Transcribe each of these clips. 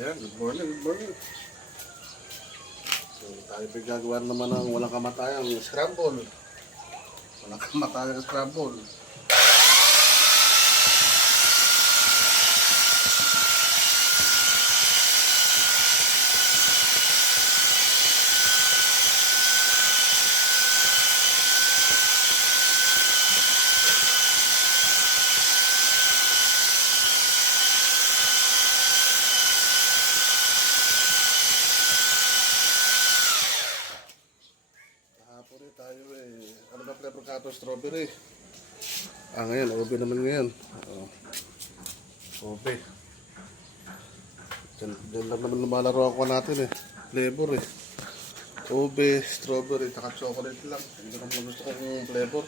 Ayan, good morning, good morning. So, tayo pinagagawa naman ng walang kamatayan, scramble. Walang kamatayan scramble. Kahapon eh. Ano ba kahapon? Strawberry. Ah, ngayon, ube naman ngayon. Oo. Ube. Diyan, diyan lang naman lumalaro ako natin eh. Flavor eh. Ube, strawberry, taka chocolate lang. Hindi naman gusto kong flavor.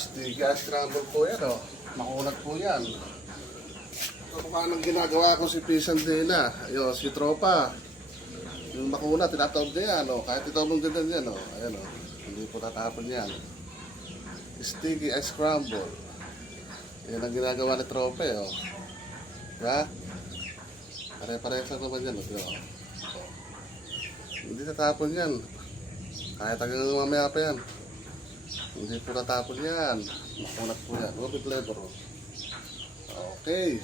Stiga scramble po yan, oh. Makunat po yan. Ito mukha nang ginagawa ko si Pisan Dela. Ayun, si Tropa. Yung makunat, tinatawag niya yan, oh. Kahit itawag din din yan, oh. Ayan, oh. Hindi po tatapon yan. Sticky ice scramble. Yan ang ginagawa ni Tropa, eh, oh. Diba? Pare-parehas lang naman yan, oh. Diba? Oh. Hindi tatapon yan. Kahit hanggang mamaya pa yan. Hindi po natapon yan. Makunat po yan. Huwag flavor. Okay.